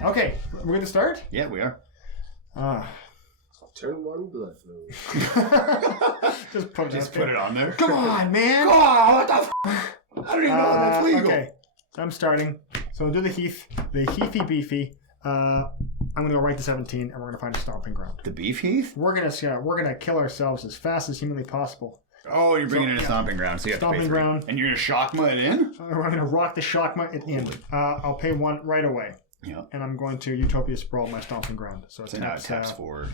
Okay, we're going to start? Yeah, we are. Turn 1 blood flow. Just put it on there. Come on, man! Oh, what the f***? I don't even know if that's legal. Okay, I'm starting. So we'll do the Heath, the Heathy Beefy. I'm going to go right to 17, and we're going to find a Stomping Ground. The Beef Heath? We're gonna kill ourselves as fast as humanly possible. Oh, you're bringing in a Stomping Ground, so you have Stomping to pay Ground. And you're going to Shockma it in? I'm going to rock the Shockma it in. I'll pay 1 right away. Yeah. And I'm going to Utopia Sprawl my Stomping Ground. So now it taps for...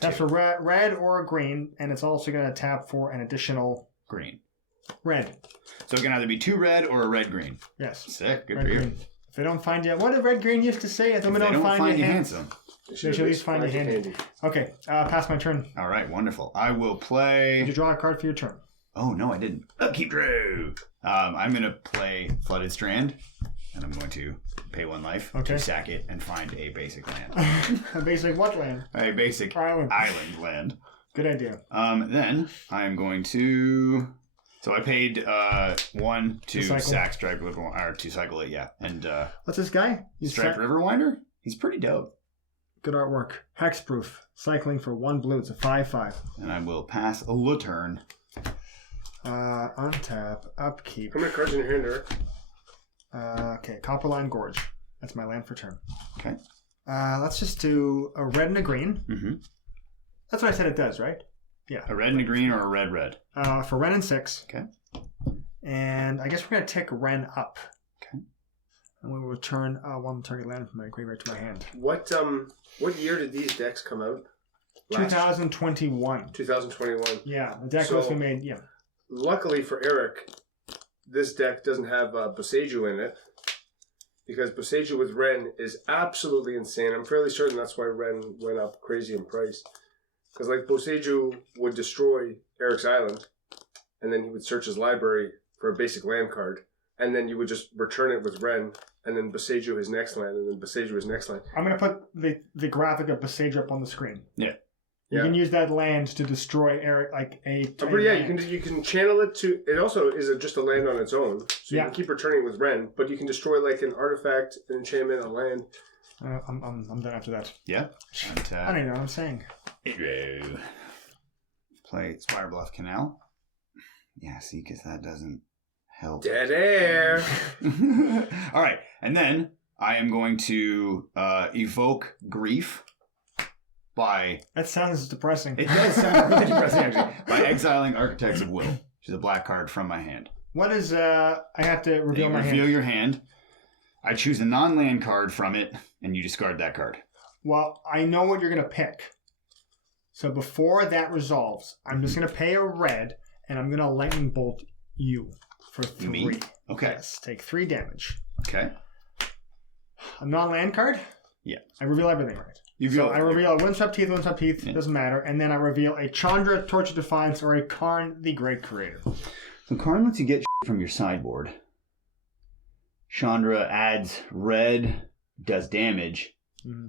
Taps for red or green, and it's also going to tap for an additional... Green. Red. So it can either be 2 red or a red-green. Yes. Sick. Good red, for you. Green. If they don't find you... What did red green used to say? If they don't find you handsome. They should at least find you handy. Okay, pass my turn. All right, wonderful. I will play... Did you draw a card for your turn? Oh, no, I didn't. Upkeep drew. I'm going to play Flooded Strand, and I'm going to pay 1 life to sack it and find a basic land. A basic what land? A basic island land. Good idea. Then I'm going to... So I paid 1 to sack Striped Riverwinder, or to cycle it, yeah. And what's this guy? Striped Riverwinder? He's pretty dope. Good artwork. Hexproof. Cycling for 1 blue. It's a 5/5. And I will pass a turn. Untap. Upkeep. How many cards in your hand, Eric? Okay. Copperline Gorge. That's my land for turn. Okay. Let's just do a red and a green. Mm-hmm. That's what I said it does, right? Yeah. A red and a green or a red? For Wrenn and Six. Okay. And I guess we're going to tick Wrenn up. Okay. And we will return 1 target land from my graveyard to my hand. What year did these decks come out? 2021. 2021. Yeah, the deck was made, yeah. Luckily for Eric, this deck doesn't have Boseiju in it. Because Boseiju with Wrenn is absolutely insane. I'm fairly certain that's why Wrenn went up crazy in price. Because like Boseiju would destroy Eric's island, and then he would search his library for a basic land card, and then you would just return it with Wrenn, and then Boseiju his next land, and then Boseiju his next land. I'm going to put the graphic of Boseiju up on the screen. Yeah. You can use that land to destroy Eric, like a... But yeah, you can channel it to... It also is just a land on its own, so you can keep returning with Wrenn, but you can destroy like an artifact, an enchantment, a land. I'm done after that. Yeah. I don't even know what I'm saying. Play Spire Bluff Canal. Yeah, see, because that doesn't help. Dead air. All right, and then I am going to evoke Grief by... That sounds depressing. It does sound really depressing, actually. By exiling Architects of Will, which is a black card from my hand. What is... I have to reveal my hand. Reveal your hand. I choose a non-land card from it, and you discard that card. Well, I know what you're going to pick. So before that resolves, I'm just going to pay a red, and I'm going to lightning bolt you for 3. Me? Okay. Yes, take 3 damage. Okay. A non-land card? Yeah. I reveal everything, right? I reveal a Windswept Heath, yeah. Doesn't matter, and then I reveal a Chandra, Torch of Defiance, or a Karn, the Great Creator. So Karn lets you get from your sideboard. Chandra adds red, does damage. Mm-hmm.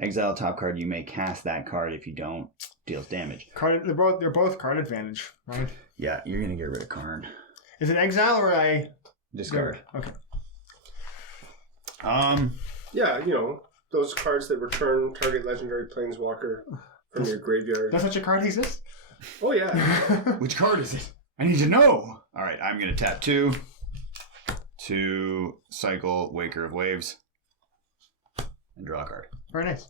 Exile top card, you may cast that card. If you don't, deals damage. They're both card advantage, right? Yeah, you're going to get rid of Karn. Is it exile or I... Discard. Okay. Yeah, those cards that return target legendary planeswalker from your graveyard. Does such a card exist? Oh, yeah. Which card is it? I need to know. All right, I'm going to tap 2 to cycle Waker of Waves and draw a card. Very nice.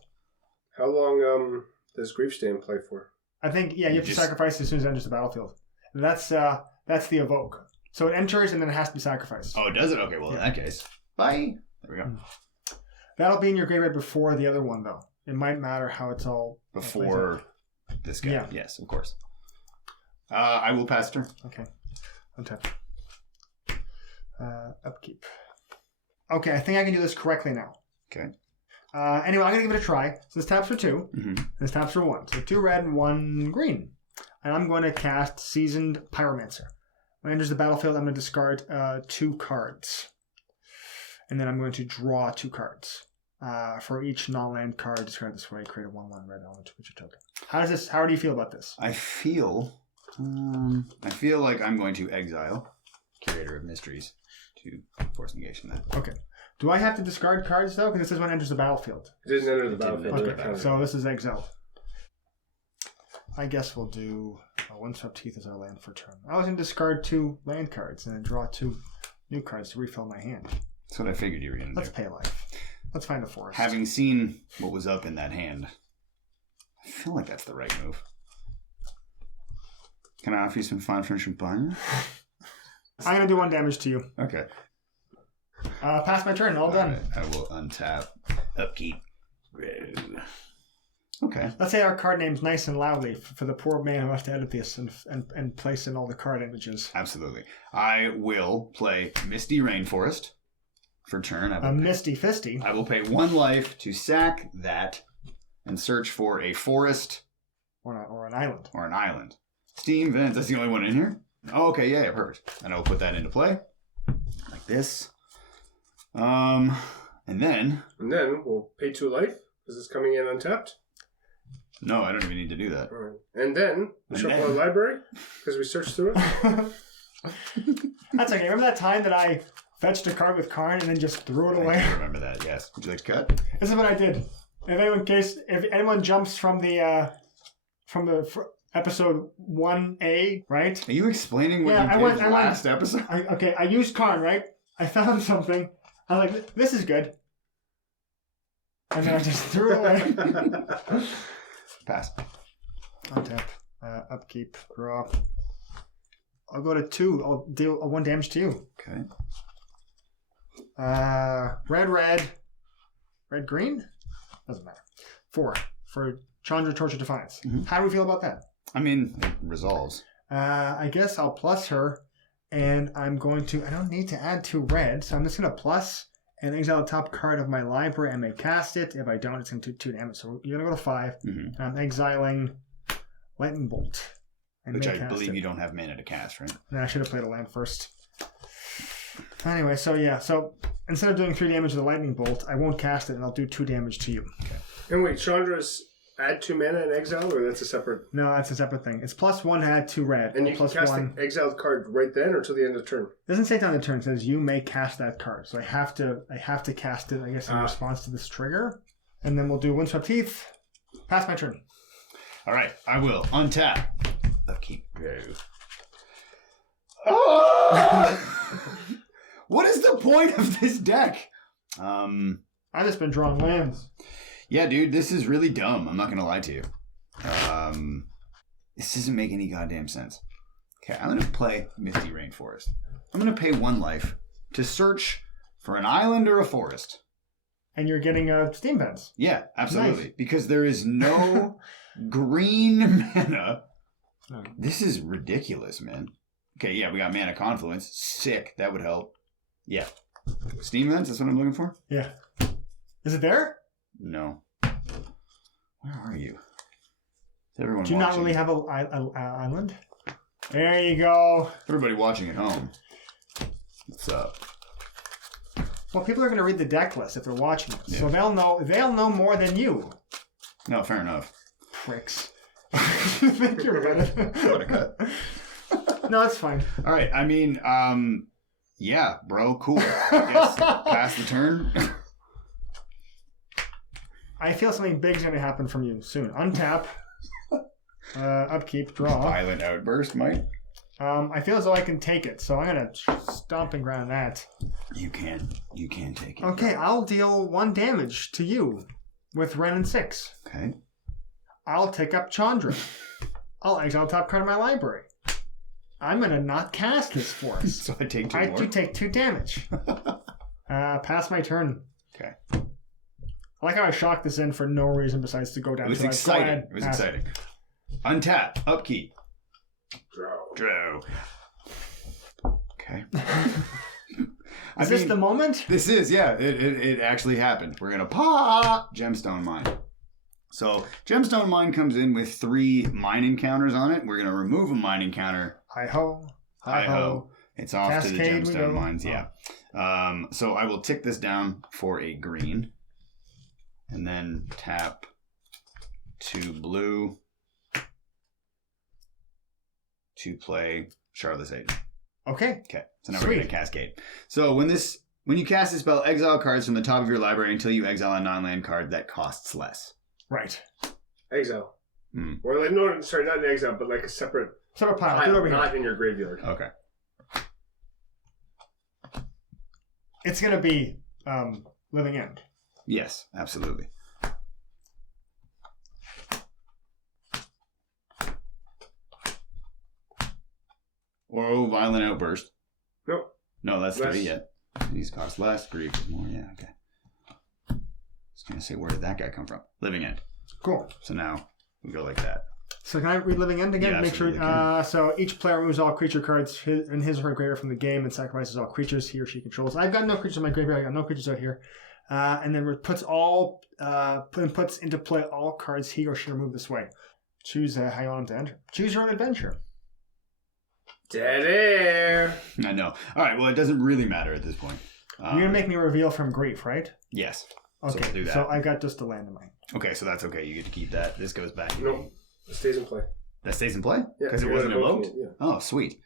How long does Griefstand play for? I think, you have to sacrifice as soon as it enters the battlefield. That's the evoke. So it enters and then it has to be sacrificed. Oh, does it? Okay, well, in that case, bye. There we go. That'll be in your graveyard before the other one, though. It might matter how it's all... Before this guy. Yeah. Yes, of course. I will pass turn. Okay. Untap. Upkeep. Okay, I think I can do this correctly now. Okay. Anyway, I'm going to give it a try. So this taps for 2. Mm-hmm. This taps for 1. So 2 red and 1 green. And I'm going to cast Seasoned Pyromancer. When it enters the battlefield, I'm going to discard 2 cards. And then I'm going to draw 2 cards. For each non-land card, discard this way, create a 1/1 red element to put your token. How do you feel about this? I feel like I'm going to exile Curator of Mysteries to force negation that. Okay. Do I have to discard cards though? Because this is when it enters the battlefield. It didn't enter the battlefield. Okay. So this is exiled. I guess we'll do Windswept Heath as our land for turn. I was going to discard 2 land cards and then draw 2 new cards to refill my hand. That's what I figured you were going to do. Let's pay life. Let's find a forest. Having seen what was up in that hand, I feel like that's the right move. Can I offer you some fine French champagne? I'm going to do 1 damage to you. Okay. Pass my turn. All done. Right, I will untap. Upkeep. Okay. Let's say our card name's nice and loudly for the poor man who has to edit this and place in all the card images. Absolutely. I will play Misty Rainforest for turn. A Misty Fisty. I will pay 1 life to sack that and search for a forest. Or an island. Or an island. Steam Vents. That's the only one in here? Oh, okay. Yeah, perfect. And I'll put that into play. Like this. And then we'll pay 2 life because it's coming in untapped. No, I don't even need to do that. All right. And then we shuffle our library because we searched through it. That's okay. Remember that time that I fetched a card with Karn and then just threw it away? I remember that, yes. Would you like to cut? This is what I did. If anyone jumps from the episode 1A, right? Are you explaining what you did last episode? I used Karn, right? I found something. I was like, this is good. And then I just threw it away. Pass. Untap. Upkeep. Draw. I'll go to 2. I'll deal 1 damage to you. Okay. Red, green? Doesn't matter. 4 for Chandra, Torture, Defiance. Mm-hmm. How do we feel about that? I mean, it resolves. I guess I'll plus her, and I'm going to... I don't need to add 2 red, so I'm just going to plus and exile the top card of my library. I may cast it. If I don't, it's going to do 2 damage. So you're going to go to 5. Mm-hmm. I'm exiling Lightning Bolt. Which I believe you don't have mana to cast, right? No, I should have played a land first. Anyway, so instead of doing 3 damage with the Lightning Bolt, I won't cast it, and I'll do 2 damage to you. Okay. And wait, Chandra's add 2 mana and exile, or that's a separate? No, that's a separate thing. It's +1 to add 2 red. And you can cast the exiled card right then or till the end of turn? It doesn't say it on the turn. It says you may cast that card. So I have to cast it, I guess, in response to this trigger. And then we'll do Windswept Heath. Pass my turn. All right, I will untap. Upkeep. Go. Oh! What is the point of this deck? I've just been drawing lands. Yeah, dude, this is really dumb. I'm not going to lie to you. This doesn't make any goddamn sense. Okay, I'm going to play Misty Rainforest. I'm going to pay 1 life to search for an island or a forest. And you're getting Steam Vents. Yeah, absolutely. Nice. Because there is no green mana. No. This is ridiculous, man. Okay, yeah, we got Mana Confluence. Sick. That would help. Yeah. Steam Vents, that's what I'm looking for? Yeah. Is it there? No. Where are you? Is everyone Do you watching? not really have a island? There you go. Everybody watching at home. What's up? Well, people are going to read the deck list if they're watching it, Yeah. so they'll know more than you. No, fair enough. Pricks. You think you're better? What a cut. No, it's fine. All right. I mean, yeah, bro, cool. I guess pass the turn. I feel something big's going to happen from you soon. Untap. Upkeep. Draw. Violent outburst, Mike. I feel as though I can take it, so I'm going to Stomping Ground that. You can take it. Okay, I'll deal 1 damage to you with Wrenn and Six. Okay. I'll take up Chandra. I'll exile the top card of my library. I'm going to not cast this forest. So I take 2 more? I do take 2 damage. Pass my turn. Okay. I like how I shocked this in for no reason besides to go down. It was exciting. It was exciting. Untap. Upkeep. Draw. Okay. Is this the moment? This is, yeah. It actually happened. We're going to pop Gemstone Mine. So Gemstone Mine comes in with 3 mine encounters on it. We're going to remove a mine encounter. Hi-ho. Hi-ho. It's off Cascade, to the Gemstone Mines, yeah. So I will tick this down for a green. And then tap 2 blue to play Charlotte's Agent. Okay. Okay, so now Sweet. we're going to cascade. So when you cast a spell, exile cards from the top of your library until you exile a non-land card that costs less. Right. Exile. Hmm. Or like, no, sorry, not an exile, but like a separate Pile. Do it pile, over not here. in your graveyard. Okay. It's going to be Living End. Yes, absolutely. Or Violent Outburst. Nope. No, that's Less. 3 yet. These cost less. Grief is more. Yeah, okay. I was going to say, where did that guy come from? Living End. Cool. So now we go like that. So can I read Living End again? Yeah, Make sure. absolutely So each player removes all creature cards in his or her graveyard from the game and sacrifices all creatures he or she controls. I've got no creatures in my graveyard. I got no creatures out here. And then puts into play all cards he or she removed this way. Choose how you want them to enter. Choose your own adventure. Dead air. I know. All right, well, it doesn't really matter at this point. You're going to make me reveal from Grief, right? Yes. Okay, we'll do that. so I got just a land in mine. Okay, so that's okay. You get to keep that. This goes back. Nope. It stays in play. That stays in play? Yeah, Because it you're wasn't invoking invoked? it, yeah. Oh, sweet.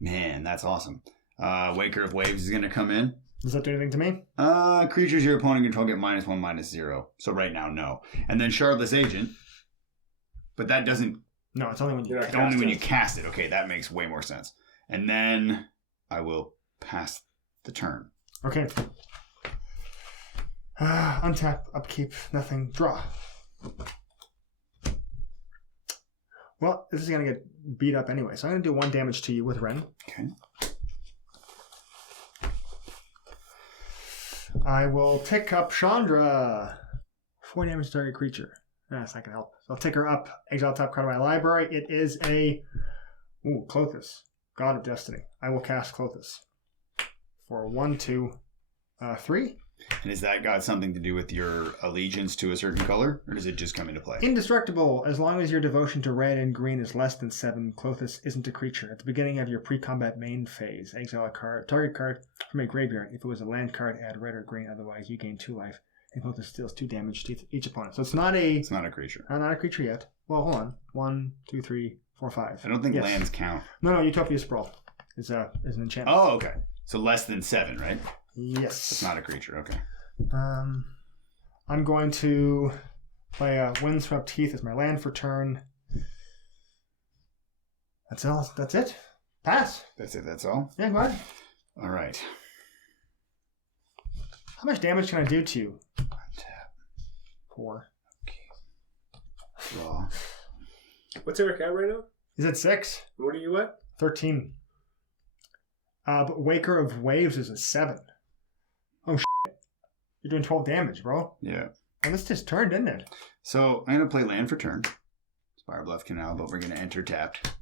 Man, that's awesome. Waker of Waves is going to come in. Does that do anything to me? Creatures your opponent control get -1, -0. So right now, no. And then Shardless Agent. But that doesn't... No, it's only when you You're cast not Only when it. you cast it. Okay, that makes way more sense. And then I will pass the turn. Okay. Untap, upkeep, nothing, draw. Well, this is going to get beat up anyway, so I'm going to do 1 damage to you with Wrenn. Okay. I will pick up Chandra. 4 damage to target creature. Yes, I can help. So I'll take her up, exile top card of my library. It is a Klothys, God of Destiny. I will cast Klothys for 1, 2, 3. And has that got something to do with your allegiance to a certain color? Or does it just come into play? Indestructible. As long as your devotion to red and green is less than 7, Klothys isn't a creature. At the beginning of your pre-combat main phase, exile a target card from a graveyard. If it was a land card, add red or green. Otherwise, you gain 2 life. And Klothys deals 2 damage to each opponent. So it's not It's not a creature. not a creature yet. Well, hold on. 1, 2, 3, 4, 5. I don't think Yes. lands count. No, Utopia Sprawl is an enchantment. Oh, okay. So less than 7, right? Yes. It's not a creature. Okay. I'm going to play a Windswept Heath as my land for turn. That's all. That's it. Pass. That's it. That's all? Yeah, go ahead. All right. How much damage can I do to you? Untap. 4. Draw. What's Eric at right now? He's at 6. What are you at? 13. But Waker of Waves is a 7. Oh, shit. You're doing 12 damage, bro. Yeah. And this just turned, didn't it? So I'm going to play land for turn. Spire Bluff Canal, but we're going to enter tapped.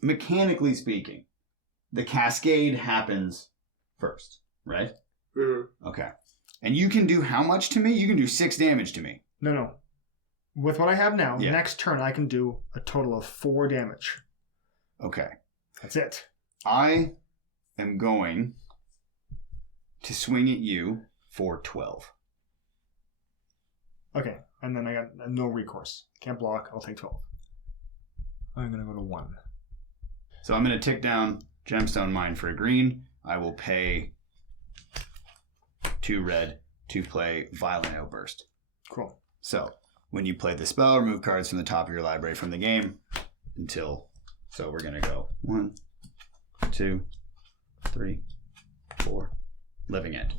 Mechanically speaking, the cascade happens first, right? Mm-hmm. Okay. And you can do how much to me? You can do 6 damage to me. No. With what I have now, Yeah. next turn I can do a total of 4 damage. Okay. That's it. I am going to swing at you for 12. Okay, and then I got no recourse. Can't block. I'll take 12. I'm going to go to 1. So I'm going to tick down Gemstone Mine for a green. I will pay 2 red to play Violent Outburst. Cool. So when you play the spell, remove cards from the top of your library from the game until... So we're going to go 1, 2, 3, 4, Living End.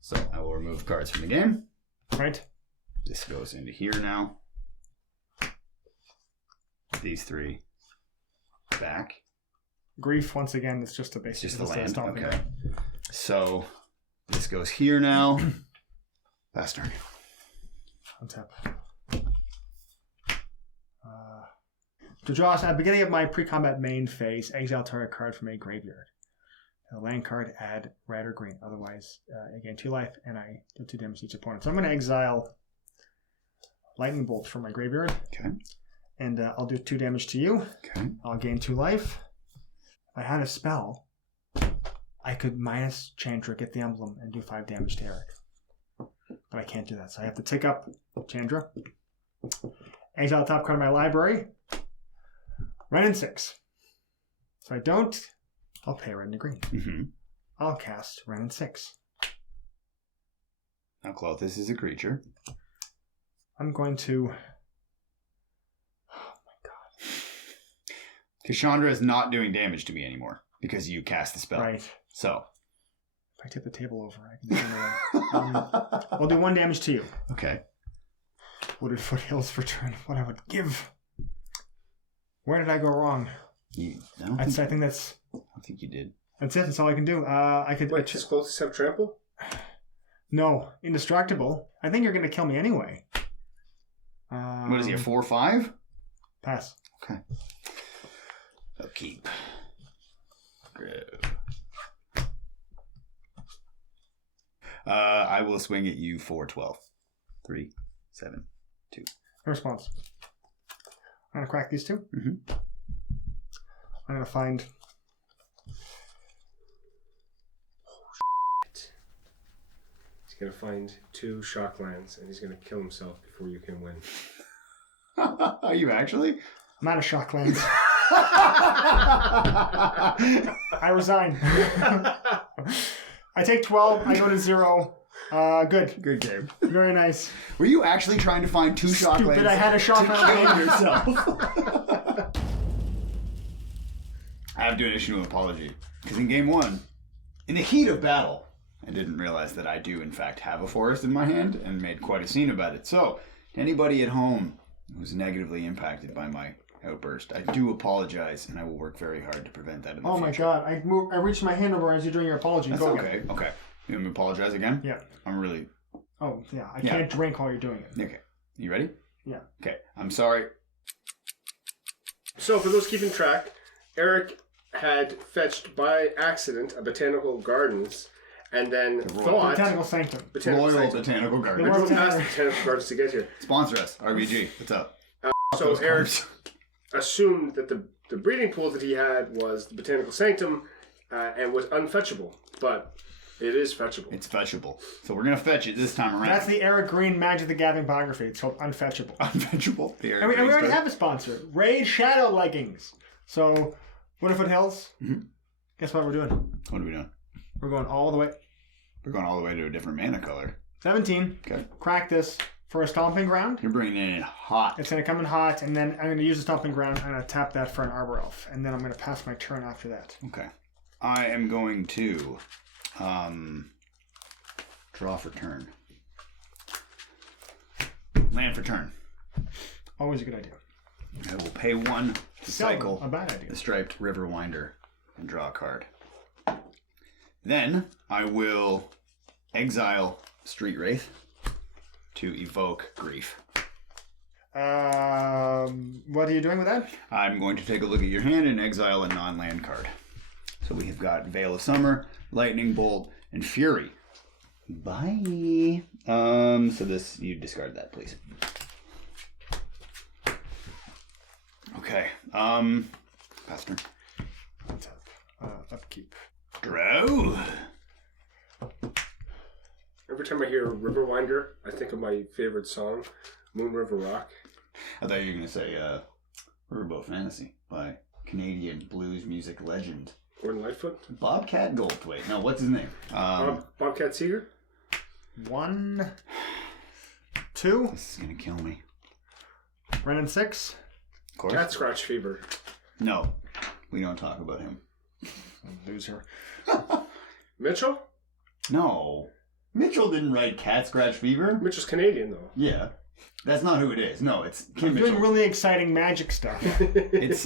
So I will remove cards from the game. Right? This goes into here now. These 3 back. Grief, once again, is just a It's basic. just the land. stomping Okay. ground. So this goes here now. Last turn. Untap. To draw, at the beginning of my pre-combat main phase, exile target card from a graveyard. A land card, add red or green. Otherwise, I gain 2 life, and I do 2 damage to each opponent. So I'm going to exile Lightning Bolt from my graveyard. Okay. And I'll do 2 damage to you. Okay. I'll gain 2 life. If I had a spell, I could minus Chandra, get the emblem, and do 5 damage to Eric. But I can't do that, so I have to take up Chandra. Exile top card of my library. Wrenn and Six. So I don't I'll pay red and a green. Mm-hmm. I'll cast Wrenn and Six. Now, Klothys is a creature. I'm going to... Oh my god. Because Chandra is not doing damage to me anymore because you cast the spell. Right. So. If I tip the table over, I can do another. I'll do 1 damage to you. Okay. Wooded Foothills for turn. What I would give. Where did I go wrong? I think that's... I don't think you did. That's it. That's all I can do. I could... Wait, does Klothys have trample? No. Indestructible. I think you're going to kill me anyway. What is he, a 4/5? Pass. Okay. Upkeep. I will swing at you for 12. 3, 7, 2. No response. I'm going to crack these two. Mm-hmm. I'm going to find... He's going to find 2 shock lands, and he's going to kill himself before you can win. Are you actually? I'm out of shock lands. I resign. I take 12. I go to 0. Good. Good game. Very nice. Were you actually trying to find 2 shock lands? Stupid. I had a shock land on yourself. I have to issue an apology. Because in game 1, in the heat of battle, I didn't realize that I do, in fact, have a forest in my hand and made quite a scene about it. So, anybody at home who's negatively impacted by my outburst, I do apologize, and I will work very hard to prevent that in the future. Oh my god. I reached my hand over as you're doing your apology. That's Go okay. again. Okay. You want me to apologize again? Yeah. I'm really... Oh, yeah. I can't drink while you're doing it. Okay. You ready? Yeah. Okay. I'm sorry. So, for those keeping track, Eric had fetched by accident a Botanical Gardens, and then thought... Botanical Sanctum. Royal Botanical I Gardens. drove past the Botanical Gardens to get here. Sponsor us. RBG. What's up? So Eric assumed that the breeding pool that he had was the Botanical Sanctum and was unfetchable, but it is fetchable. It's fetchable. So we're going to fetch it this time around. That's the Eric Green Magic the Gathering biography. It's called Unfetchable. Unfetchable. And we already have a sponsor. Raid Shadow Leggings. So, Wooded Foothills. Mm-hmm. Guess what we're doing? What are we doing? We're going all the way. We're going all the way to a different mana color. 17. Okay. Crack this for a Stomping Ground. You're bringing it in hot. It's going to come in hot, and then I'm going to use the Stomping Ground. I'm going to tap that for an Arbor Elf, and then I'm going to pass my turn after that. Okay. I am going to draw for turn. Land for turn. Always a good idea. I will pay 1 to cycle a bad idea. the Striped River Winder and draw a card. Then I will exile Street Wraith to evoke Grief. What are you doing with that? I'm going to take a look at your hand and exile a non-land card. So we have got Veil of Summer, Lightning Bolt, and Fury. Bye. So this, you discard that, please. Okay. Pass turn. Upkeep. Draw. Every time I hear Riverwinder, I think of my favorite song, Moon River Rock. I thought you were going to say Riverboat Fantasy by Canadian blues music legend Gordon Lightfoot? Bobcat Goldthwait. No, what's his name? Bobcat Seeger? 1, 2. This is going to kill me. Wrenn and Six. Of course. Cat Scratch Fever. No, we don't talk about him. Loser. Mitchell? No. Mitchell didn't write Cat Scratch Fever. Mitchell's Canadian, though. Yeah. That's not who it is. No, it's Kim I'm Mitchell. doing really exciting magic stuff. It's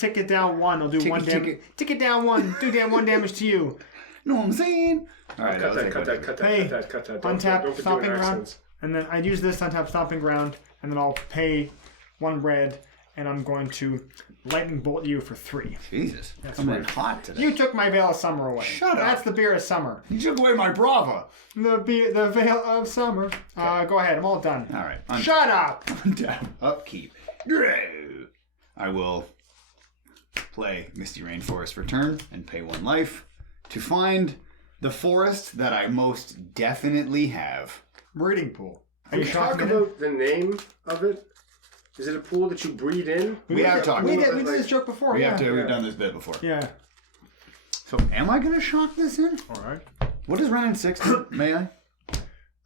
ticket down 1. I'll do 1 damage. Ticket down 1. Do 1 damage to you. Know what I'm saying? All right, cut that. Untap Stomping Ground. And then I'd use this untap Stomping Ground. And then I'll pay 1 red. And I'm going to Lightning Bolt you for 3. Jesus. That's I'm right. hot today. You took my Veil of Summer away. Shut up. That's the beer of summer. You took away my Brava. The Veil of Summer. Go ahead. I'm all done. All right. Shut up. Untap. Upkeep. I will play Misty Rainforest for turn and pay 1 life to find the forest that I most definitely have. Breeding pool. Can you talk about the name of it? Is it a pool that you breed in? We have talked We about did it. this joke before. We've Yeah. done this bit before. Yeah. So am I going to shock this in? All right. What does Wrenn and Six do? May I?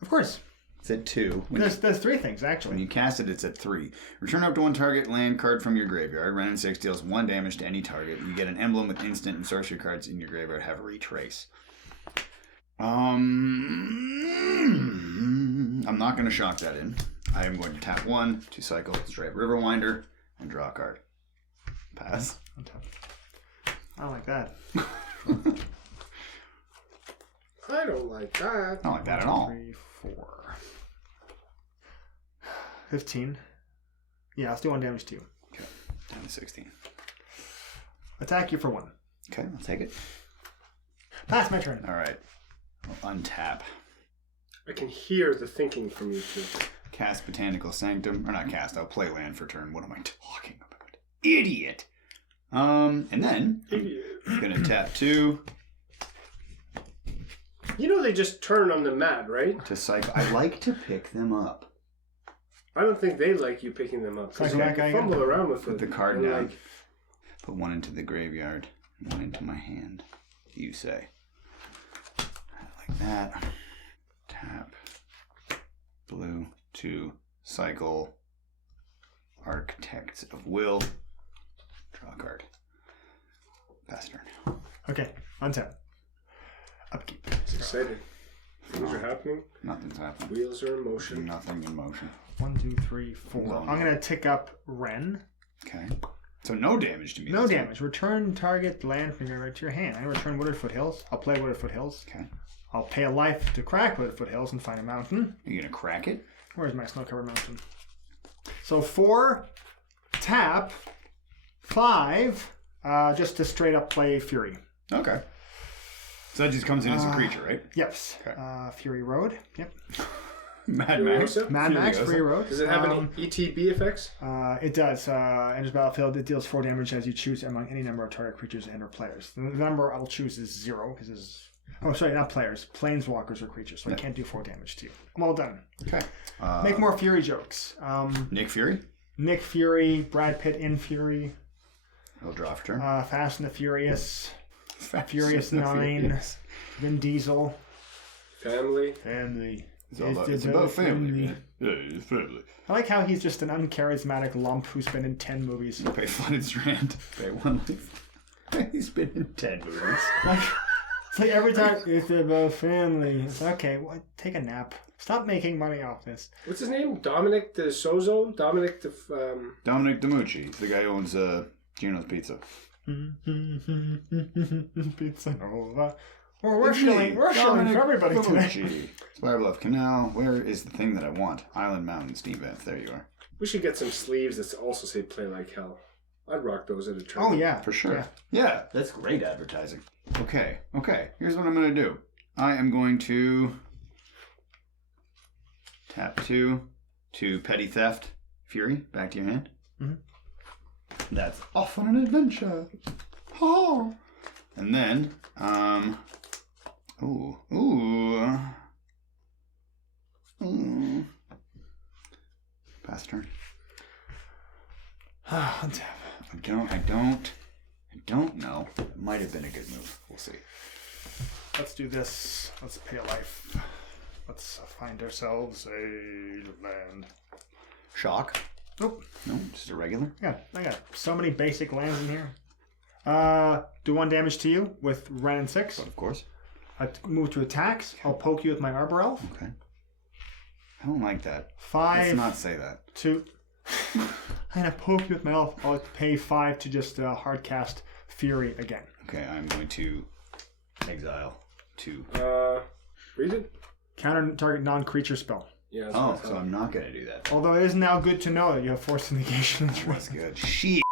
Of course. It's at 2. There's 3 things, actually. When you cast it, it's at 3. Return up to 1 target land card from your graveyard. Wrenn and Six deals 1 damage to any target. You get an emblem with instant and sorcery cards in your graveyard have retrace. I'm not going to shock that in. I am going to tap 1 to cycle straight Riverwinder and draw a card. Pass. I don't like that. I don't like that. I don't like that at all. 3, 4. 15. Yeah, let's do 1 damage to you. Okay, down to 16. Attack you for 1. Okay, I'll take it. Pass my turn. All right. I'll untap. I can hear the thinking from you two. Cast Botanical Sanctum. Or not cast, I'll play land for turn. What am I talking about? Idiot! And then I'm going to tap 2 You know they just turn on the mat, right? to cycle. I like to pick them up. I don't think they like you picking them up. Because Cycle you that guy fumble around with Put it. the card and, down. like, Put 1 into the graveyard. 1 into my hand. You say. Like that. Tap. Blue. 2. Cycle. Architects of Will. Draw a card. Pass turn. Okay, untap. Upkeep. it's exciting. Things are happening. Nothing's happening. Wheels are in motion. Nothing in motion. 1, 2, 3, 4. No, I'm going to tick up Wrenn. Okay. So no damage to me. No this damage. Return target land from your graveyard to your hand. I return Wooded Foothills. I'll play Wooded Foothills. Okay. I'll pay a life to crack Wooded Foothills and find a mountain. Are you going to crack it? Where's my snow-covered mountain? So 4, tap, 5, just to straight up play Fury. Okay. So that just comes in as a creature, right? Yes. Okay. Fury Road. Yep. Mad Max. Furiosa? Mad Max, Furiosa. Fury Road. Does it have any ETB effects? It does. Enters battlefield. It deals 4 damage as you choose among any number of target creatures and or players. The number I'll choose is 0 because it's... Oh, sorry, not players. Planeswalkers or creatures. So I can't do 4 damage to you. I'm all done. Okay. Make more Fury jokes. Nick Fury. Nick Fury, Brad Pitt in Fury, He'll draw for turn. Fast and the Furious, Fast Furious and the 9, Furious. Vin Diesel, Family. Family. It's about family, man. Yeah, it's family. I like how he's just an uncharismatic lump who's been in 10 movies. Pay Flooded Strand. Pay 1 life. He's been in 10 movies. It's like every time it's about family. It's okay, well, take a nap. Stop making money off this. What's his name? Dominic de Sozo? Dominic de... Dominic DiMucci. He's the guy who owns Gino's Pizza. Pizza Nova. We're shilling for everybody today. Spiral of Canal. Where is the thing that I want? Island Mountain Steam Vents. There you are. We should get some sleeves that also say play like hell. I'd rock those at a turn. Oh, yeah. For sure. Yeah. Yeah, that's great advertising. Okay. Here's what I'm going to do. I am going to tap 2 to Petty Theft Fury. Back to your hand. Mm-hmm. That's off on an adventure. Oh. And then, pass turn. Untap. I don't know. It might have been a good move. We'll see. Let's do this. Let's pay a life. Let's find ourselves a land. Shock. Nope. No, just a regular. I got so many basic lands in here. Do 1 damage to you with Wrenn and Six. But of course. I move to attacks. I'll poke you with my Arbor Elf. Okay. I don't like that. 5. Let's not say that. 2. I'm gonna poke you with my elf. I'll pay 5 to just hard cast Fury again. Okay, I'm going to exile 2. Read it? Counter target non-creature spell. Yeah. That's what I So thought. I'm not going to do that. Although it is now good to know that you have forced negation. That's good. Shit.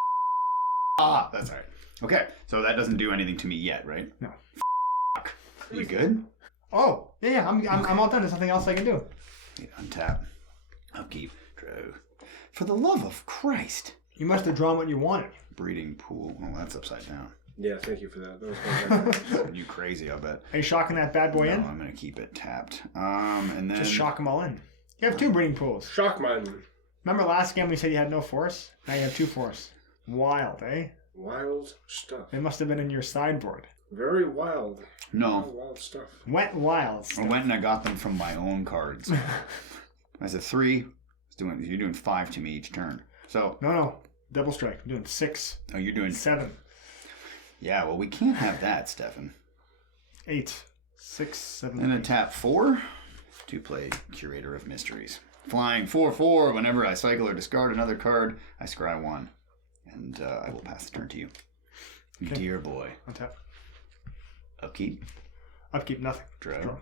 That's all right. Okay, so that doesn't do anything to me yet, right? No. Fuck. You good? Oh, yeah. I'm all done. There's nothing else I can do. Untap. Upkeep. Draw. For the love of Christ. You must have drawn what you wanted. Breeding pool. Oh, that's upside down. Yeah, thank you for that. That was my You crazy, I'll bet. Are you shocking that bad boy No, in? I'm going to keep it tapped. And then... Just shock them all in. You have 2 breeding pools. Shock mine. Remember last game we said you had no force? Now you have 2 force. Wild, eh? Wild stuff. They must have been in your sideboard. Very wild. No. Wild stuff. Wet wild stuff. I went and I got them from my own cards. As a 3, you're doing 5 to me each turn. So No. Double strike. I'm doing 6. Oh, you're doing 7. Yeah, well, we can't have that, Stefan. 8. 6, 7. And a tap 4 to play Curator of Mysteries. Flying 4/4. Whenever I cycle or discard another card, I scry 1. And I will pass the turn to you. Okay. Dear boy. On tap. Upkeep. Upkeep, nothing. Draw.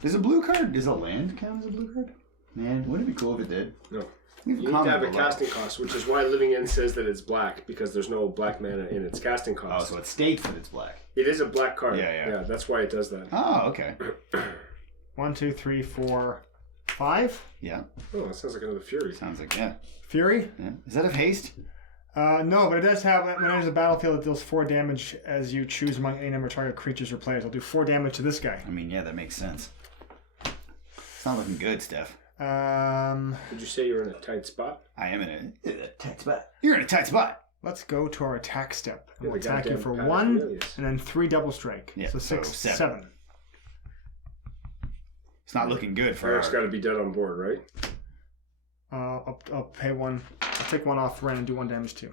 Does a blue card, does a land count as a blue card? Man, wouldn't it be cool if it did? No. You need to have a casting cost, which is why Living End says that it's black, because there's no black mana in its casting cost. Oh, so it states that it's black. It is a black card. Yeah, that's why it does that. Oh, okay. 1, 2, 3, 4, 5. Yeah. Oh, that sounds like another Fury. Sounds like, yeah. Fury? Yeah. Is that a haste? No, but it does have, when it enters the battlefield, it deals 4 damage as you choose among any number of target creatures or players. I'll do 4 damage to this guy. I mean, yeah, that makes sense. It's not looking good, Steph. Did you say you're in a tight spot? I am in a tight spot. You're in a tight spot. Let's go to our attack step. Yeah, We'll attack you for goddamn 1, Cornelius. and then 3 double strike. Yeah, so 6, so 7. It's not looking good for Eric's got to be dead on board, right? I'll pay 1. I'll take 1 off Wrenn and do 1 damage too.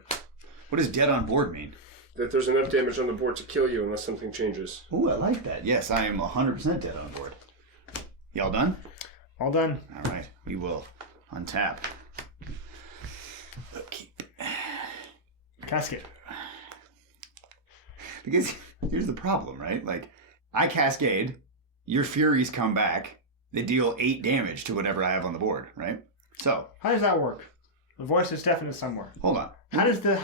What does dead on board mean? That there's enough damage on the board to kill you unless something changes. Ooh, I like that. Yes, I am 100% dead on board. Y'all done? All done. All right, we will untap. Upkeep. Cascade. Because here's the problem, right? Like, I cascade, your Furies come back, they deal 8 damage to whatever I have on the board, right? So, How does that work? The voice is definite somewhere. hold on. How does the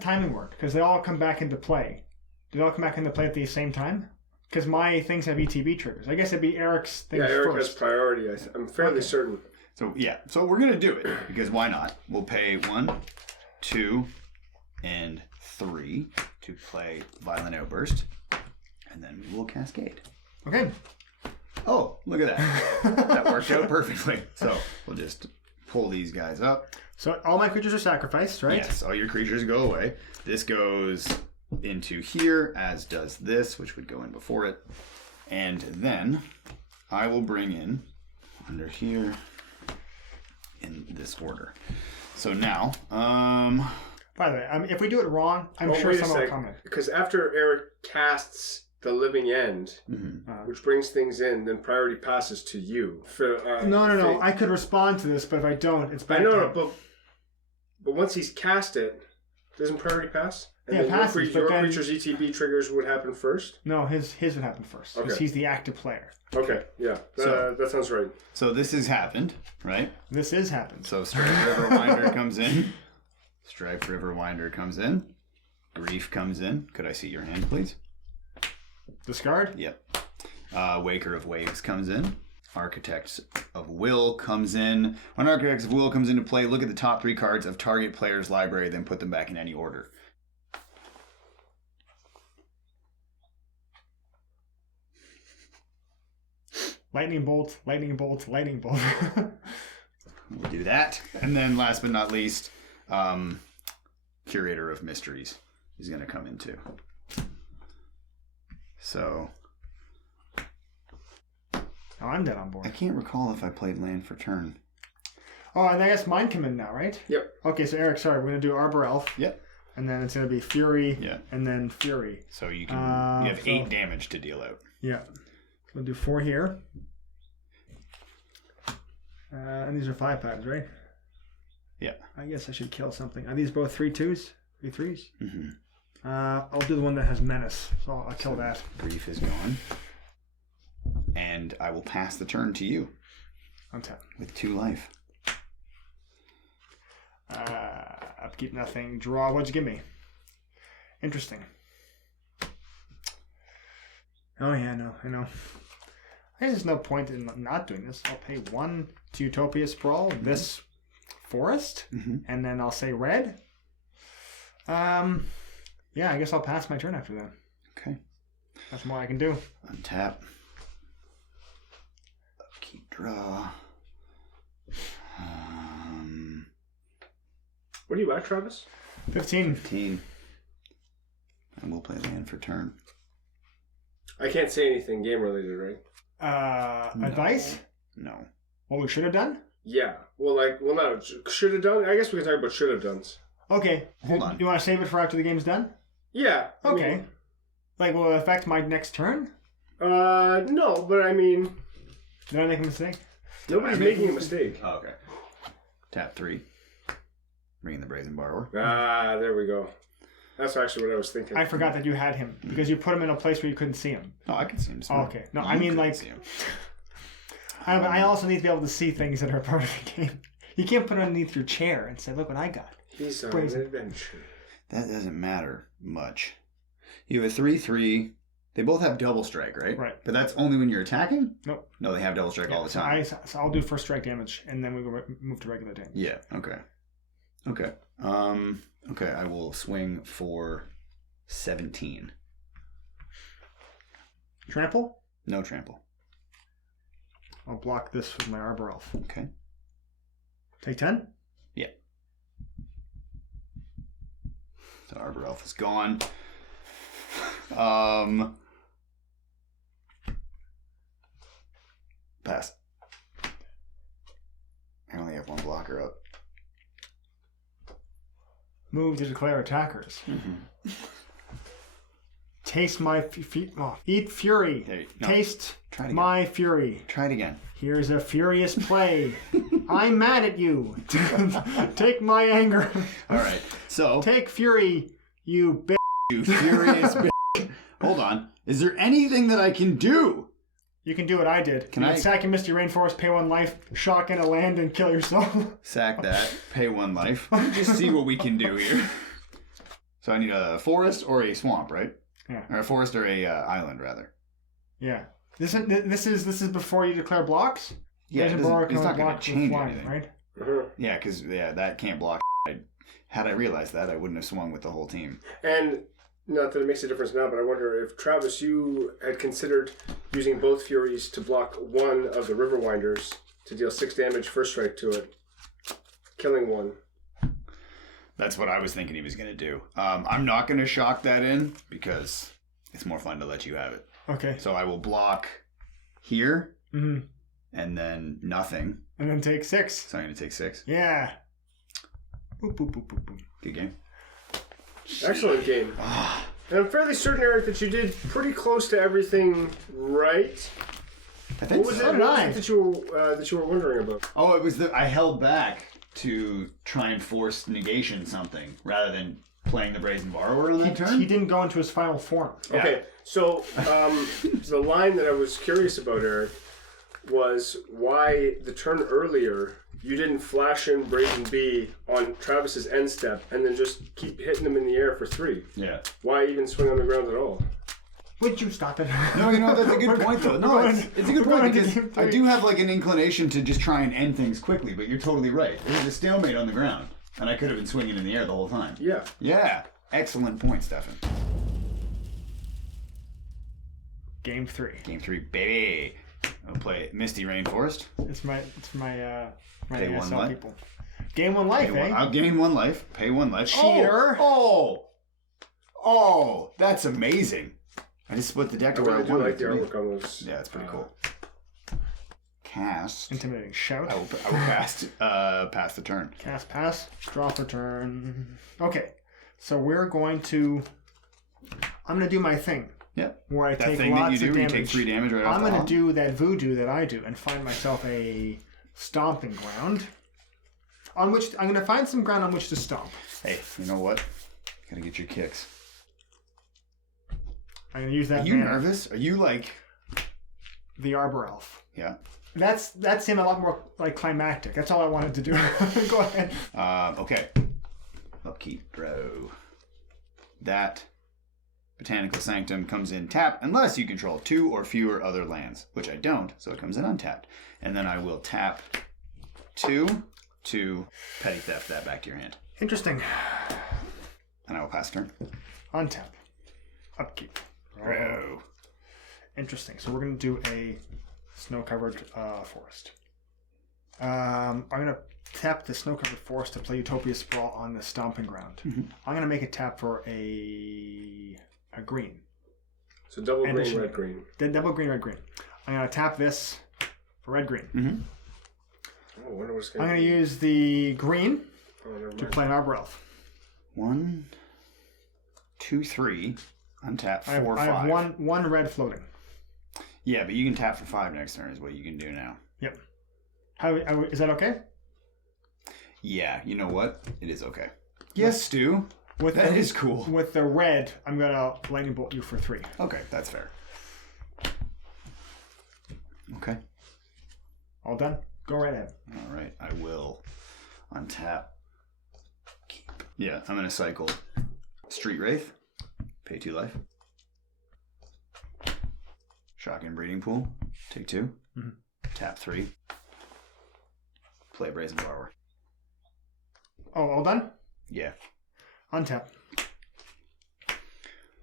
timing work? Because they all come back into play. Do they all come back into play at the same time? Because my things have ETB triggers. I guess it'd be Eric's things Eric first. has priority. I'm fairly certain. So, yeah. So, we're going to do it. Because why not? We'll pay 1, 2, and 3 to play Violent Outburst. And then we will cascade. Okay. Oh, look at that. That worked out perfectly. So, we'll just pull these guys up. So all my creatures are sacrificed, right? Yes, all your creatures go away. This goes into here, as does this, which would go in before it. And then I will bring in under here in this order. So now, By the way, if we do it wrong, I'm sure wait a someone will sec, comment. because after Eric casts the Living End, which brings things in, then priority passes to you. No. I could respond to this, but if I don't, it's bad. I know, but once he's cast it, doesn't priority pass? And Yeah, it then passes, your but then... creature's ETB triggers would happen first? No, his would happen first. Because Okay. he's the active player. Okay, yeah. So- that sounds right. so this has happened, right? This is happened. So Striped River Winder comes in. Striped River Winder comes in. Grief comes in. Could I see your hand, please? Discard? Yep. Waker of Waves comes in. Architects of Will comes in. When Architects of Will comes into play, look at the top 3 cards of target player's library, then put them back in any order. Lightning bolt, lightning bolt, lightning bolt. We'll do that. And then last but not least, Curator of Mysteries is going to come in too. So... Oh, I'm dead on I board. can't recall if I played land for turn. Oh, and I guess mine come in now, right? Yep. Okay, so Eric, sorry, we're going to do Arbor Elf. Yep. And then it's going to be Fury. Yeah. And then Fury. So you can you have so- 8 damage to deal out. Yeah. So we'll do 4 here. And these are 5 pads, right? Yeah. I guess I should kill something. Are these both 3/2s? 3 3s? Mm-hmm. I'll do the one that has Menace. So I'll kill that. Grief is gone. And I will pass the turn to you Untap. with 2 life. Upkeep nothing. Draw. What'd you give me? Interesting. Oh yeah, no, I know. I guess there's no point in not doing this. I'll pay 1 to Utopia Sprawl, this forest, and then I'll say red. Yeah, I guess I'll pass my turn after that. Okay. That's more I can do. Untap. Upkeep draw. What are you at, Travis? 15. 15. And we'll play land for turn. I can't say anything game related, right? No. Advice? No. What we should have done? Yeah. Well, no. Should have done. I guess we can talk about should have done. Okay. Hold on. You want to save it for after the game's done? Yeah. Okay. Like, will it affect my next turn? No, but I mean, Did I make a mistake? nobody's making a mistake. Oh, okay. Tap 3. Bring in the Brazen Borrower. Ah, there we go. That's actually what I was thinking. I forgot that you had him because you put him in a place where you couldn't see him. Oh, I can see him. Oh, okay. No, You I mean couldn't like see him. I also need to be able to see things that are part of the game. You can't put it underneath your chair and say, "Look what I got." He's on Brazen. an adventure. That doesn't matter much. You have a 3/3. They both have double strike, right? Right. But that's only when you're attacking? Nope. No, they have double strike all the So time. so I'll do first strike damage and then we go move to regular damage. Yeah, okay. Okay. Okay, I will swing for 17. Trample. No trample. I'll block this with my Arbor Elf. Okay. Take 10. Yeah. So Arbor Elf is gone. Pass. I only have one blocker up. Move to declare attackers. Taste my eat fury. There you- no. Taste Try it again. my fury. Try it again. Here's a furious play. I'm mad at you. Take my anger. All right. So, Take fury, you bitch. you furious bitch. Hold on. Is there anything that I can do? You can do what I did. Can you I- can sack a Misty Rainforest, pay 1 life, shotgun a land, and kill yourself. Sack that. Pay 1 life. Just see what we can do here. So I need a forest or a swamp, right? Yeah. Or a forest or a island, rather. Yeah. This is before you declare blocks. Yeah, There's it a bar doesn't, it's not going block to with change flying, anything. right? Uh-huh. Yeah, because that can't block. Had I realized that, I wouldn't have swung with the whole team. And not that it makes a difference now, but I wonder if, Travis, you had considered using both Furies to block one of the River Winders to deal 6 damage first strike to it, killing one. That's what I was thinking he was going to do. I'm not going to shock that in because it's more fun to let you have it. Okay. So I will block here Mm-hmm. and then nothing. And then take 6. So I'm going to take 6. Yeah. Boop, boop, boop, boop, boop. Good game. Excellent game. And I'm fairly certain, Eric, that you did pretty close to everything right. I think What was so. it that you were wondering about? Oh, it was that I held back to try and force negation something rather than playing the Brazen Borrower on that turn. He didn't go into his final form. Yeah. Okay, so the line that I was curious about, Eric, was why the turn earlier you didn't flash in Brazen B on Travis's end step and then just keep hitting him in the air for 3. Yeah. Why even swing on the ground at all? Would you stop it? No, that's a good point though. No, it's a good point because Game I 3. do have like an inclination to just try and end things quickly, but you're totally right. There's a stalemate on the ground, and I could have been swinging in the air the whole time. Yeah. Yeah. Excellent point, Stefan. Game 3. Game 3, baby. I'll play Misty Rainforest. It's my Pay 1 ASL life. people. Game 1 life, Pay eh? I'll gain 1 life. Pay 1 life. Cheater. Oh, that's amazing. I just split the deck I to where I really do wanted like it the to be. artwork on those. Yeah, it's pretty cool. Cast. Intimidating shout. I will cast. Pass the turn. Cast pass. Draw for turn. Okay. So we're going to... I'm going to do my thing. Yep. Where I That take thing that lots you do, of you damage. take 3 damage right off I'm the going hop. to do that voodoo that I do and find myself a stomping ground. On which... I'm going to find some ground on which to stomp. Hey, you know what? Gotta get your kicks. I'm going to use that Are you mana. nervous? Are you like... The Arbor Elf. Yeah. That seemed a lot more like climactic. That's all I wanted to do. Go ahead. Okay. Upkeep. Draw. That Botanical Sanctum comes in tap unless you control 2 or fewer other lands, which I don't, so it comes in untapped. And then I will tap 2 to Petty Theft that back to your hand. Interesting. And I will pass turn. Untap. Upkeep. Draw. Interesting. So we're going to do a snow-covered forest. I'm going to tap the snow-covered forest to play Utopia Sprawl on the Stomping Ground. Mm-hmm. I'm going to make a tap for a green. So double green, addition. red, green. Then double green, red, green. I'm going to tap this for red, green. Mm-hmm. Oh, I wonder what's I'm going to use the green never to mind. play an Arbor Elf. 1, 2, 3. Untap 4, 5. I have one red floating. Yeah, but you can tap for 5 next turn is what you can do now. Yep. How is that okay? Yeah, you know what? It is okay. Yes, Stu. That is cool. With the red, I'm going to lightning bolt you for 3. Okay, that's fair. Okay. All done? Go right ahead. All right, I will untap. Yeah, I'm going to cycle Street Wraith. Pay 2 life. Shotgun Breeding Pool. Take 2. Mm-hmm. Tap 3. Play Brazen Borrower. Oh, all done? Yeah. Untap.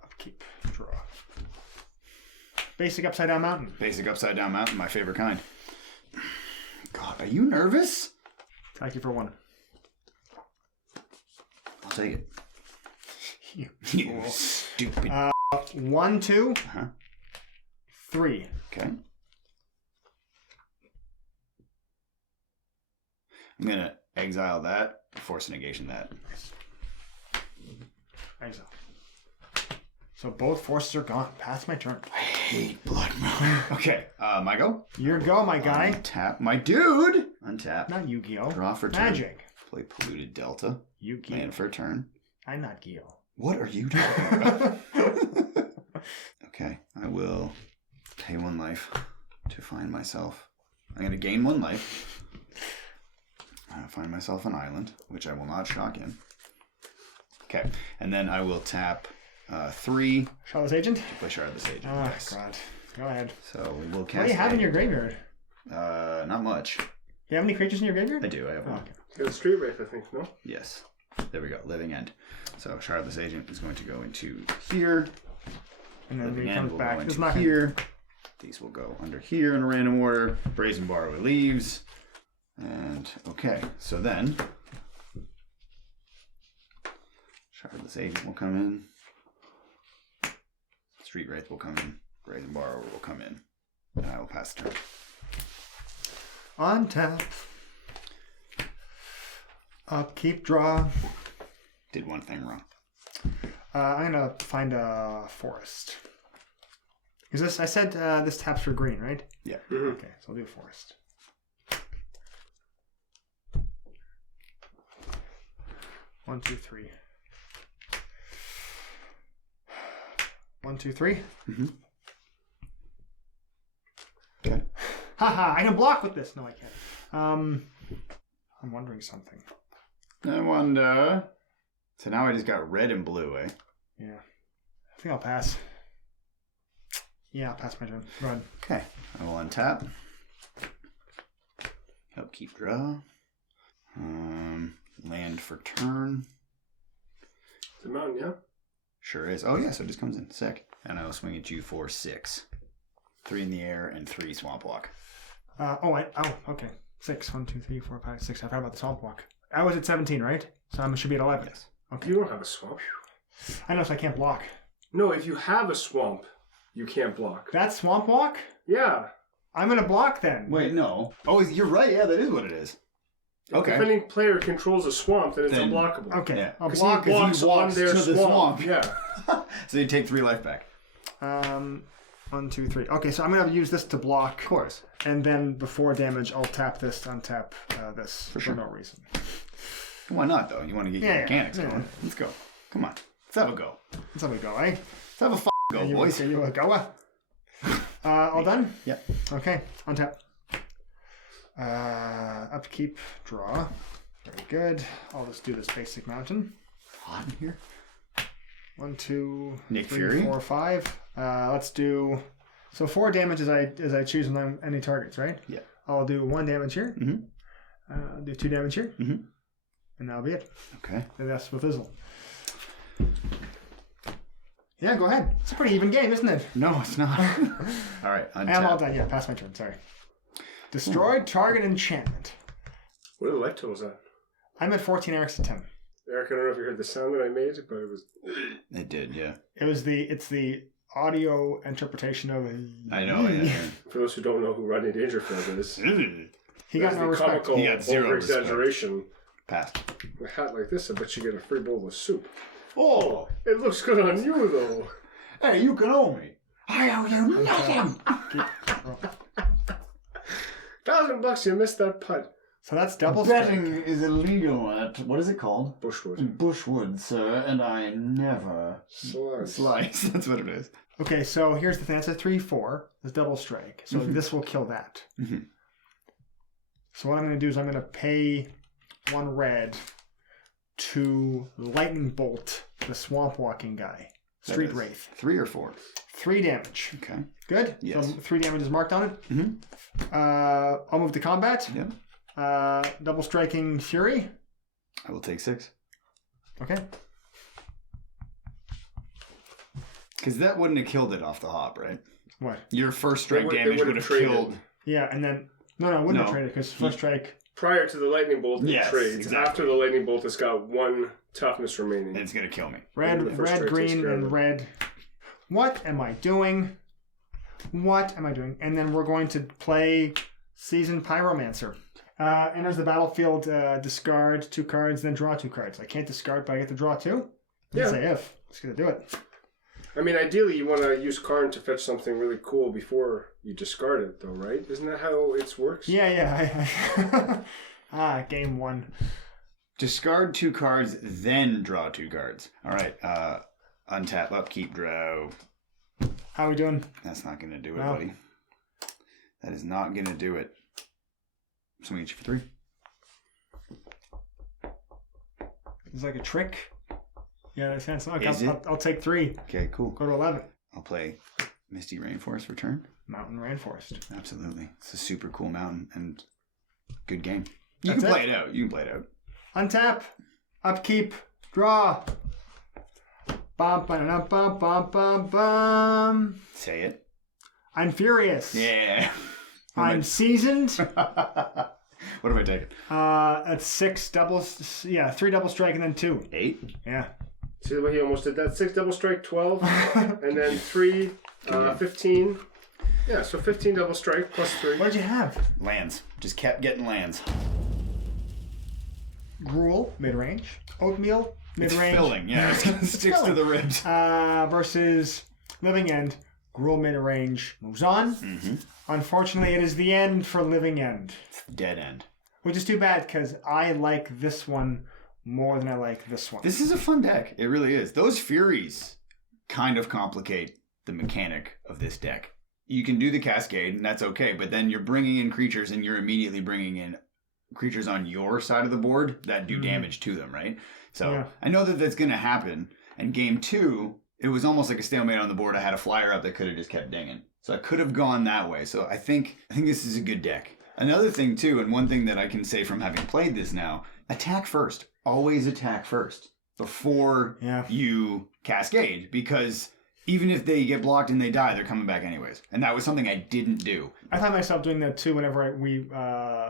Upkeep. Draw. Basic Upside Down Mountain. Basic Upside Down Mountain, my favorite kind. God, are you nervous? Thank you for 1. I'll take it. You You stupid. 1, 2, Uh-huh. 3. Okay. I'm going to exile that, force negation that. Exile. So both forces are gone. Pass my turn. I hate Blood Moon. Okay, my go. Your go, my guy. Untap my dude. Untap. Not Yu-Gi-Oh. Draw for turn. Magic. Play Polluted Delta. Yu-Gi-Oh. Land for turn. I'm not Gi-Oh. What are you talking about? Okay, I will pay 1 life to find myself. I'm going to gain 1 life. I'll find myself an island, which I will not shock in. Okay, and then I will tap 3 Chalice Agent? to play Shardless Agent. Oh, Yes. God. Go ahead. So we will What cast. do you have in your graveyard? Not much. You have any creatures in your graveyard? I do. I have Oh, one. okay. Got a Street Wraith, I think, no? Yes. There we go. Living End. So Shardless Agent is going to go into here. And then Living he End comes will back. go It's into not gonna- here. These will go under here in a random order. Brazen Borrower leaves. And okay, so then Shardless Agent will come in. Street Wraith will come in. Brazen Borrower will come in. And I will pass the turn. Untap. Upkeep, draw. Did one thing wrong. I'm going to find a forest. Is this? I said this taps for green, right? Yeah. Mm-hmm. Okay, so I'll do a forest. One, two, 3. 1, 2, 3. Mm-hmm. Okay. Haha, I can block with this. No, I can't. I'm wondering something. I wonder. So now I just got red and blue, eh? Yeah. I think I'll pass. Yeah, I'll pass my turn. Go ahead. Okay. I will untap. Upkeep draw. Land for turn. The mountain, yeah? Sure is. Oh, yeah, so it just comes in. Sick. And I will swing at you for 6. 3 in the air and 3 swamp walk. Okay. 6. 1, 2, 3, 4, 5, 6. I forgot about the swamp walk. I was at 17, right? So I should be at 11. Yes. Okay. You don't have a swamp. I know, so I can't block. No, if you have a swamp, you can't block. That swamp walk? Yeah. I'm going to block then. Wait, no. Oh, you're right. Yeah, that is what it is. If Okay. the defending player controls a swamp, then it's Then- unblockable. Okay. Yeah. I'll 'Cause block. he blocks on walks their to the swamp. swamp. Yeah. So you take 3 life back. 1, 2, 3. Okay, so I'm going to use this to block. Of course. And then before damage, I'll tap this to untap this for sure. no reason. Why not, though? You want to get your Yeah, mechanics yeah. going. Let's go. Come on. Let's have a go. Let's have a go, eh? Let's have a go, Are you, boys. Are you a goer? All done? Yeah. Okay, untap. Upkeep, draw. Very good. I'll just do this basic mountain. Hot in here. 1, 2, Nick 3, Fury? 4, 5. Let's do 4 damage as I choose on any targets, right? Yeah. I'll do 1 damage here. Mm-hmm. Do 2 damage here. Mm-hmm. And that'll be it. Okay. And that's with Fizzle. Yeah, go ahead. It's a pretty even game, isn't it? No, it's not. All right. And I'm all Untap. done. Yeah, pass my turn. Sorry. Destroyed target enchantment. What are the life totals at? I'm at 14, Eric's at 10. Eric, I don't know if you heard the sound that I made, but it was... It did, yeah. It's the audio interpretation of. I know. Yeah. For those who don't know who Rodney Dangerfield is, He got no respect. Comical He got zero respect. exaggeration. Pass. A hat like this, I bet you get a free bowl of soup. Oh, It looks good on you, though. hey, you can owe me. I owe you nothing. $1,000, you missed that putt. So that's double Betting strike. is illegal at, what is it called? Bushwood. Bushwood, sir, and I never Slice. That's what it is. Okay, so here's the thing. That's a 3/4. It's double strike. So this will kill that. Mhm. So what I'm going to do is I'm going to pay 1 red to lightning bolt the swamp walking guy. Street Wraith. 3 or 4? 3 damage. Okay. Good? Yes. So 3 damage is marked on it. Mm-hmm. I'll move to combat. Yep. Double striking Fury. I will take 6. Okay. Because that wouldn't have killed it off the hop, right? What? Your first strike They damage would would have have traded. killed. Yeah, and then... No, I wouldn't have No. traded because first strike... Prior to the lightning bolt, it Yes, trades. exactly. After the lightning bolt, it's got 1 toughness remaining. And it's going to kill me. Red, The first strike takes green, care of and it. red. What am I doing? What am I doing? And then we're going to play Seasoned Pyromancer. Enters the battlefield, discard 2 cards, then draw 2 cards. I can't discard, but I get to draw 2? Yeah. Say if. Just gonna do it. I mean, ideally, you want to use Karn to fetch something really cool before you discard it, though, right? Isn't that how it works? Yeah. Game 1. Discard 2 cards, then draw 2 cards. All right. Untap, upkeep, draw. How are we doing? That's not going to do it, No. buddy. That is not going to do it. Swing at you for 3. It's like a trick. Yeah, that sense. Okay, Is it? I'll take 3. Okay, cool. Go to 11. I'll play Misty Rainforest Return. Mountain Rainforest. Absolutely. It's a super cool mountain and good game. You That's can play it? it out. You can play it out. Untap. Upkeep. Draw. Bum, ba-da-dum, bum, bum, bum, bum. Say it. I'm furious. Yeah. I'm seasoned. What have I taken? That's 6 doubles. Yeah, 3 double strike and then 2. 8? Yeah. See the way he almost did that? 6 double strike, 12, and then 3, 15. Yeah, so 15 double strike plus 3. What did you have? Lands. Just kept getting lands. Gruul, mid-range. Oatmeal, It's mid-range. filling. Yeah, it sticks to the ribs. Versus Living End. Gruul, mid-range. Moves on. Mm-hmm. Unfortunately, it is the end for Living End. Dead end. Which is too bad because I like this one more than I like this one. This is a fun deck. It really is. Those Furies kind of complicate the mechanic of this deck. You can do the Cascade, and that's okay, but then you're bringing in creatures, and you're immediately bringing in creatures on your side of the board that do damage to them, right? So Yeah. I know that that's going to happen. And game 2, it was almost like a stalemate on the board. I had a flyer up that could have just kept dinging. So I could have gone that way. So I think this is a good deck. Another thing, too, and one thing that I can say from having played this now, attack first. Always attack first before you cascade, because even if they get blocked and they die, they're coming back anyways. And that was something I didn't do. I find myself doing that too whenever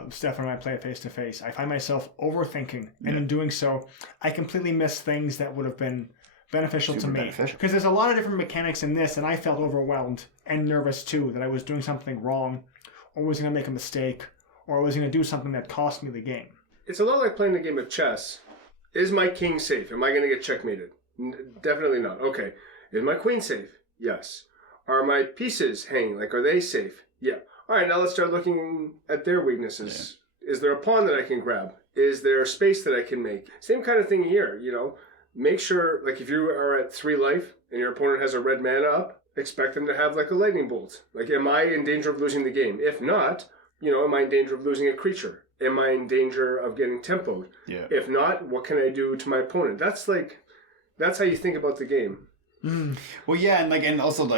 Stefan and I play face to face. I find myself overthinking, and in doing so, I completely miss things that would have been beneficial Super to me. beneficial. Because there's a lot of different mechanics in this, and I felt overwhelmed and nervous too that I was doing something wrong, or was going to make a mistake, or was going to do something that cost me the game. It's a lot like playing a game of chess. Is my king safe? Am I going to get checkmated? Definitely not. Okay. Is my queen safe? Yes. Are my pieces hanging? Like, are they safe? Yeah. All right, now let's start looking at their weaknesses. Yeah. Is there a pawn that I can grab? Is there a space that I can make? Same kind of thing here, you know. Make sure, like, if you are at 3 life and your opponent has a red mana up, expect them to have, like, a lightning bolt. Like, am I in danger of losing the game? If not, you know, am I in danger of losing a creature? Am I in danger of getting tempoed? Yeah. If not, what can I do to my opponent? That's how you think about the game. Mm. Well, yeah, and also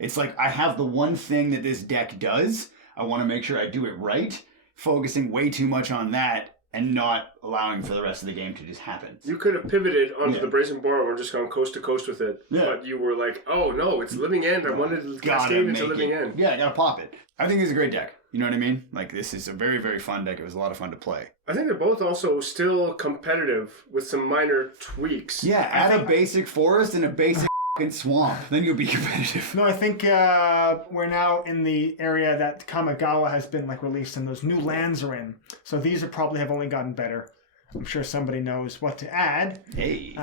it's like I have the one thing that this deck does. I want to make sure I do it right, focusing way too much on that and not allowing for the rest of the game to just happen. You could have pivoted onto the Brazen Borrower and just gone coast to coast with it, but you were like, "Oh no, it's Living End. I wanted to cascade into Living End." Yeah, I gotta pop it. I think it's a great deck. You know what I mean? Like, this is a very, very fun deck. It was a lot of fun to play. I think they're both also still competitive with some minor tweaks. Yeah, add a basic forest and a basic fucking swamp. Then you'll be competitive. No, I think we're now in the area that Kamigawa has been like released and those new lands are in. So these are probably have only gotten better. I'm sure somebody knows what to add. Hey.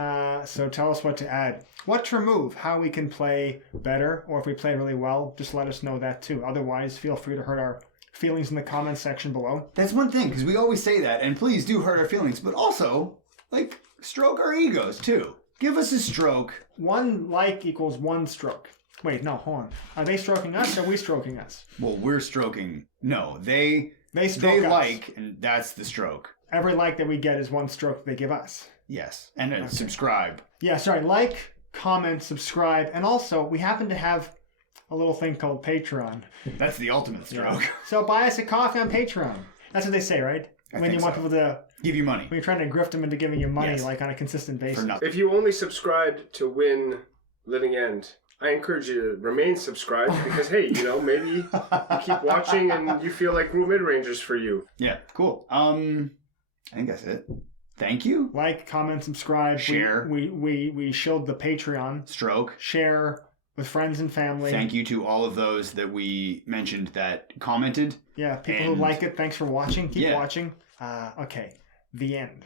So tell us what to add. What to remove, how we can play better, or if we play really well, just let us know that too. Otherwise, feel free to hurt our feelings in the comments section below. That's one thing, because we always say that, and please do hurt our feelings, but also, like, stroke our egos too. Give us a stroke. 1 like equals 1 stroke. Wait, no, hold on. Are they stroking us or are we stroking us? Well, we're stroking. No, they stroke us. like, and that's the stroke. Every like that we get is 1 stroke they give us. Yes, and subscribe. Yeah, sorry. Like, comment, subscribe, and also we happen to have a little thing called Patreon. That's the ultimate stroke. Yeah. So buy us a coffee on Patreon. That's what they say, right? When you want people to give you money. When you're trying to grift them into giving you money, like on a consistent basis. For nothing. If you only subscribed to win Living End, I encourage you to remain subscribed because, hey, you know, maybe you keep watching and you feel like Gruul Midrange is for you. Yeah, cool. I think that's it. Thank you. Like, comment, subscribe. Share. We showed the Patreon. Stroke. Share with friends and family. Thank you to all of those that we mentioned that commented. Yeah, people who like it, thanks for watching. Keep watching. Okay, the end.